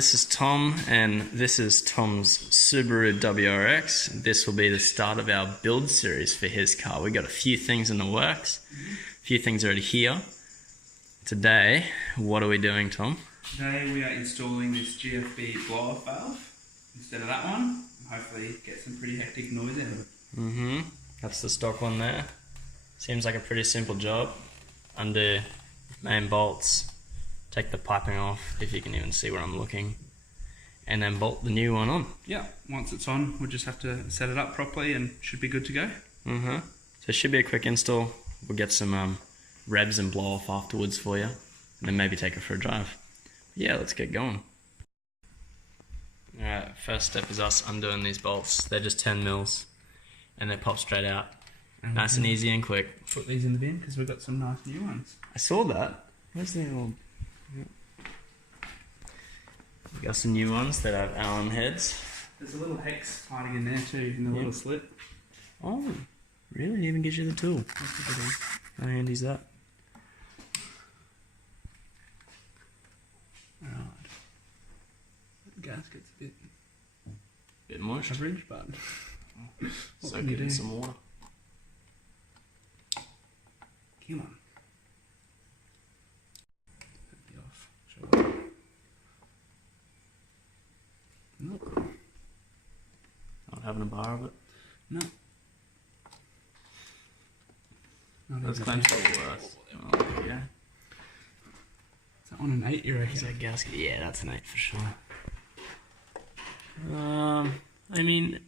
this is Tom, and this is Tom's Subaru WRX. This will be the start of our build series for his car. We've got a few things in the works, a few things already here. Today, what are we doing, Tom? Today we are installing this GFB blow-off valve instead of that one, and hopefully get some pretty hectic noise out of it. That's the stock one there. Seems like a pretty simple job. Undo main bolts. Take the piping off, if you can even see where I'm looking, and then bolt the new one on. Yeah, once it's on, we'll just have to set it up properly and should be good to go. So it should be a quick install. We'll get some revs and blow off afterwards for you, and then maybe take it for a drive. But yeah, let's get going. Alright, first step is us undoing these bolts. They're just 10 mils, and they pop straight out. Nice and easy and quick. Put these in the bin because we've got some nice new ones. I saw that. Where's the old... We got some new ones that have Allen heads. There's a little hex hiding in there too, in the little slit. Oh, really? It even gives you the tool. How handy is that? Right. The gasket's a bit moist. coverage, but Soak it in some water. Come on. Be off. Show up. Nope. Not having a bar of it? No. Those clamps are worse. Oh, yeah. Is that one an 8, you reckon? Is that gasket? Yeah, that's an 8 for sure. I mean,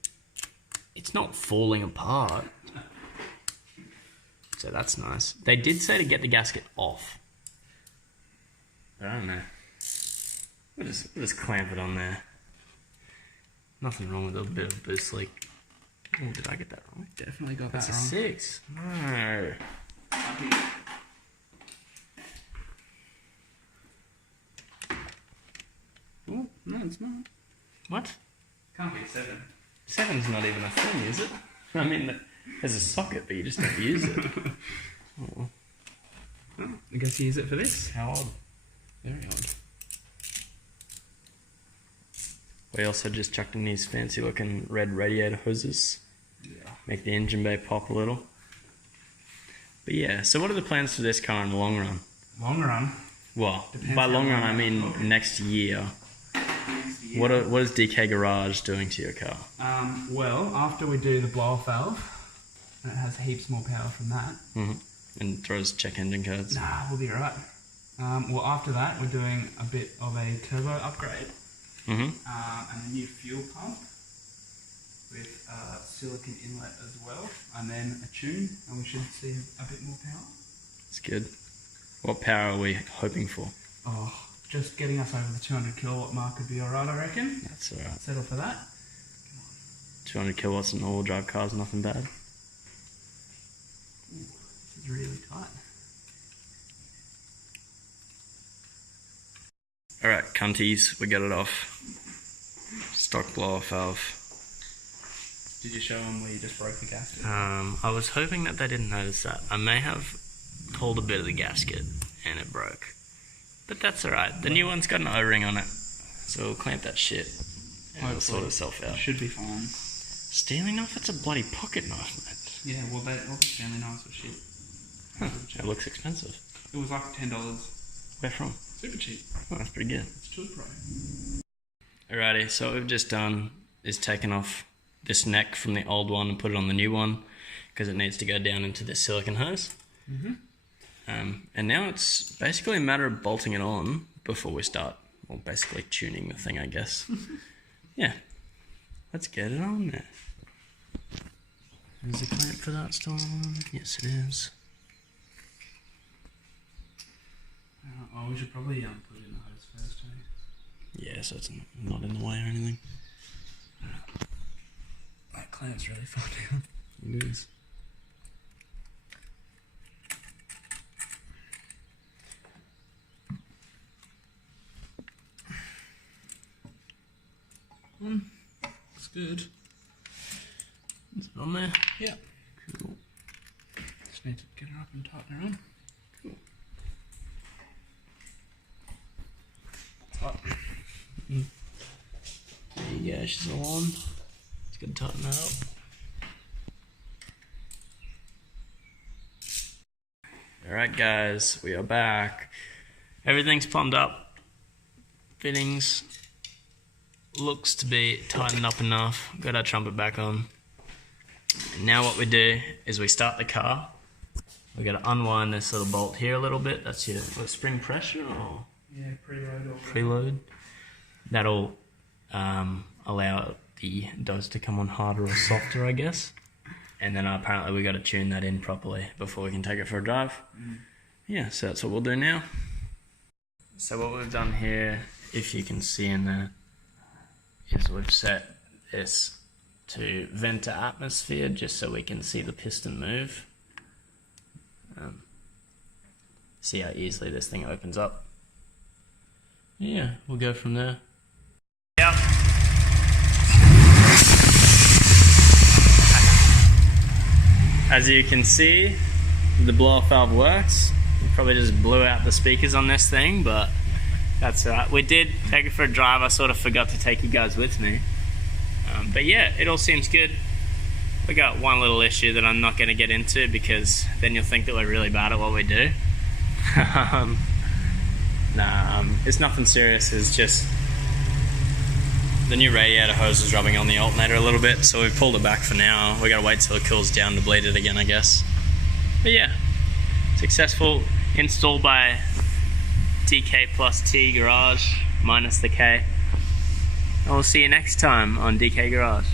it's not falling apart. So that's nice. They did say to get the gasket off. But I don't know. We'll just clamp it on there. Nothing wrong with a bit of boost leak. Oh, did I get that wrong? Definitely got That's that wrong. a 6. No. Oh, no, it's not. What? Can't be a 7. 7's not even a thing, is it? I mean, there's a socket, but you just don't use it. Oh. Oh, I guess you use it for this. How odd. Very odd. We also just chucked in these fancy looking red radiator hoses. Yeah. Make the engine bay pop a little. But yeah, so what are the plans for this car in the long run? Long run? Well, Depends by long how run I long mean next year. What is DK Garage doing to your car? Well, after we do the blow-off valve, and it has heaps more power from that. And throws check engine codes. Nah, we'll be alright. Well, after that, we're doing a bit of a turbo upgrade. And a new fuel pump with silicon inlet as well, and then a tune, and we should see a bit more power. That's good. What power are we hoping for? Oh, just getting us over the 200 kilowatt mark would be alright, I reckon. That's alright. Settle for that. 200 kilowatts in all-wheel drive cars, nothing bad. Ooh, this is really tight. Alright, cunties, we got it off. Stock blow-off valve. Did you show them where you just broke the gasket? I was hoping that they didn't notice that. I may have pulled a bit of the gasket and it broke. But that's alright. The new one's got an O-ring on it. So we'll clamp that shit and it'll sort itself out. Should be fine. Stealing knife? That's a bloody pocket knife, mate. Yeah, well, all the family knives were shit. It looks expensive. It was like $10. Where from? Super cheap. Oh, that's pretty good. It's Choo Pro. Alrighty, so what we've just done is taken off this neck from the old one and put it on the new one because it needs to go down into this silicone hose. And now it's basically a matter of bolting it on before we start, well, basically tuning the thing, I guess. Yeah, let's get it on there. Is the clamp for that still on? Yes, it is. Oh, we should probably put it in the hose first, eh? Yeah, so it's not in the way or anything. That clamp's really far down. It is. Looks good. Is it on there? Yeah. Cool. Just need to get her up and tighten her on. Cool. Hot. There you go, she's all on. It's gonna tighten that up. Alright guys, we are back. Everything's plumbed up. Fittings looks to be tightened up enough. Got our trumpet back on. And now what we do is we start the car. We got to unwind this little bolt here a little bit. That's your spring pressure or? Yeah, preload. Preload. That'll allow the dose to come on harder or softer, I guess. And then apparently we got to tune that in properly before we can take it for a drive. Yeah, so that's what we'll do now. So what we've done here, if you can see in there, is we've set this to vent to atmosphere just so we can see the piston move. See how easily this thing opens up. Yeah, we'll go from there. Yep. As you can see, the blow-off valve works. We probably just blew out the speakers on this thing, but that's alright. We did take it for a drive. I sort of forgot to take you guys with me. But yeah, it all seems good. We got one little issue that I'm not going to get into because then you'll think that we're really bad at what we do. It's nothing serious. It's just the new radiator hose is rubbing on the alternator a little bit, so we've pulled it back for now. We gotta wait till it cools down to bleed it again, I guess. But yeah, successful install by DK plus T Garage minus the K. And we'll see you next time on DK Garage.